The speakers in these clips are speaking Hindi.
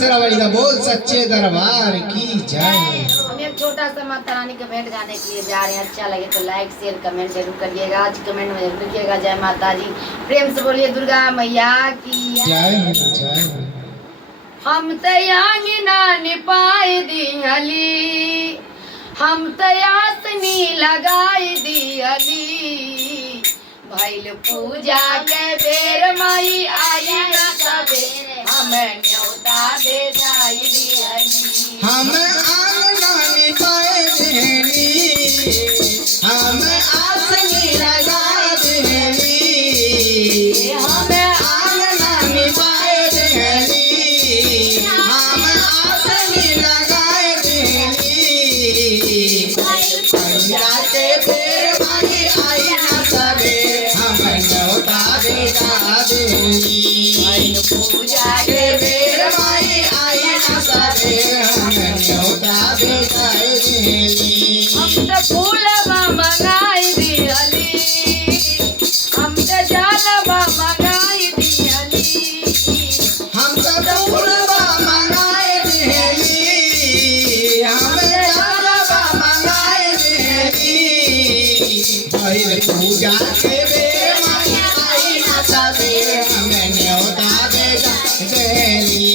शेरावाली दा बोल सच्चे दरबार की जय। हम एक छोटा सा माता रानी का भेंट गाने के लिए जा रहे हैं। अच्छा लगे तो लाइक शेयर कमेंट जरूर करिएगा। आज कमेंट में जरूर लिखिएगा जय माता जी। प्रेम से बोलिए दुर्गा मैया की जय जय। हम तयांगना निपाए दिहली, हम तयासनी लगाई दिहली। भइल पूजा के बेर माई आई न सबेरे, हम न्योता दे जाई दिहली। हम आंगना निपाए दिहली, हम आसनी लगा दिहली। हम आंगना निपाए दिहली, हम आसनी लगाए दिहली। पूजा के बेर माई आई न सबेरे, हम न्योता दे जा दिहली। पूजा के बेर माई आई न सबेरे, हम न्योता दे जा दिहली। हम तो फूलवा मंगाई दिहली, हम तो जलवा मंगाई दिहली। हम तो फूलवा मंगाए दिहली, हम जलवा मंगाए दिहली। भइल पूजा के बेर माई आई न सबेरे, हम न्योता दे जा दिहली।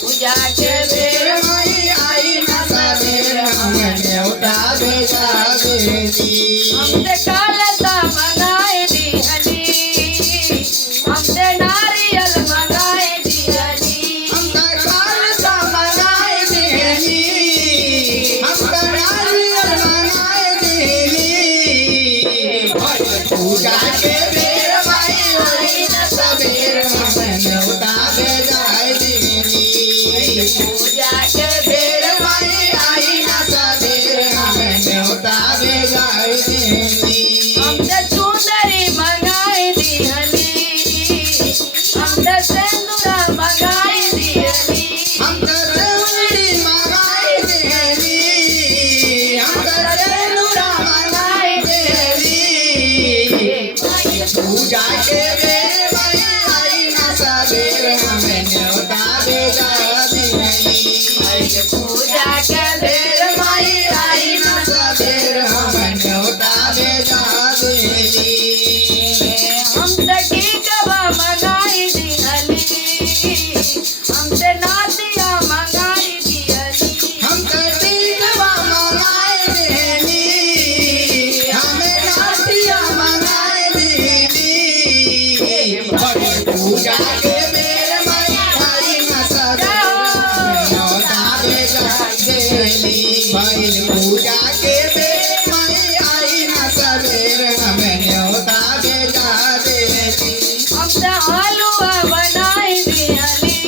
पूजा के बेर माई आई न सबेरे, हम न्योता दे जा दिहली। हम तो कलसा मंगाई दिहली, हम तो नारियल मंगाई दिहली। हम तो खालसा मंगाए दिहली, हम तो नारियल मंगाए दिहली। भइल पूजा के बेर माई आई न सबेरे, हम न्योता दे जा दिहली। पूजा के बेर माई आई न सबेरे, हम न्योता दे जा दिहली। हम तो चुंदरी मंगाई दिहली, हम तो सिंदूरा मंगाई दिहली। हम तो सेवरी मंगाए दिहली, हम तो सेनुरा मंगाए दिहली। पूजा के बेर माई आई न सबेरे, हम न्योता दे जा दिहली। पूजा के बेर माई आई न सबेरे, हम न्योता दे जा दिहली। हम तो टीकवा मंगाई दिहली, हम तो नातिया मंगाई दिहली। हम तो टीकवा मंगाए दिहली, हम नाटिया मंगाए दिहली। भइल पूजा के बेर माई आई न सबेरे, हम न्योता दे जा दिहली। भइल पूजा के बेर माई आई न सबेरे, हम न्योता दे जा दिहली। हम तो हलवा बनाई दिहली,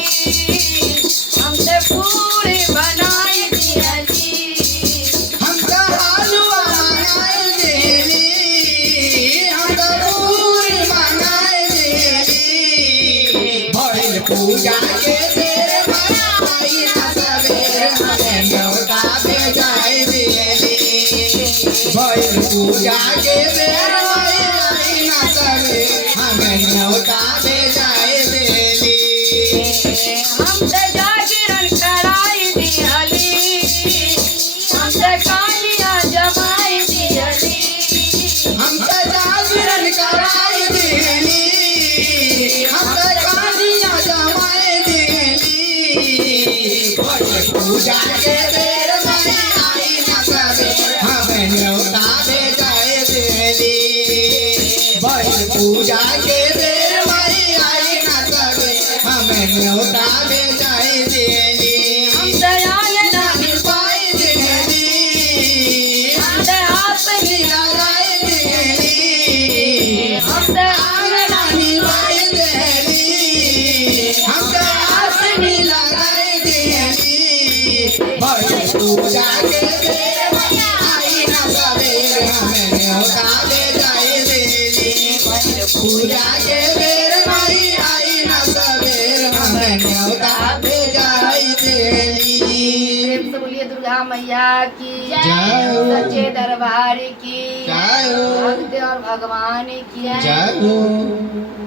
हम तो पूरी बनाई दिहली। हम तो हलवा मंगाए दिहली, हम तो पूरी मंगाए दिहली। भइल पूजा के बेर माई आई न सबेरे, हम न्योता दे जा दिहली। भइल पूजा के बेर माई आई न सबेरे, हम न्योता दे जा दिहली। हम तो जागरण कराई दिहली, हम तो कालिया जमाई दिहली। हम तो जागरण कराए दिहली, हम तो कालिया जमाए दिहली। भइल पूजा के बेर माई आई न सबेरे, हम न्योता दे जा दिहली। भइल पूजा के बेर माई आई न सबेरे, हम न्योता दे जा दिहली। हम तो आंगना निपाए दिहली, हम तो आसनी लगाए दिहली। हम तो आंगना निपाए दिहली, हम तो आसनी लगाए दिहली। भइल पूजा के बेर माई आई न सबेरे, हम न्योता दे जा दिहली। पूजा के बेर माई आई न सबेरे, हम न्योता दे जा दिहली। प्रेम से बोलिए दुर्गा मैया की जय हो। सच्चे दरबार की जय हो। भक्त और भगवान की जय हो।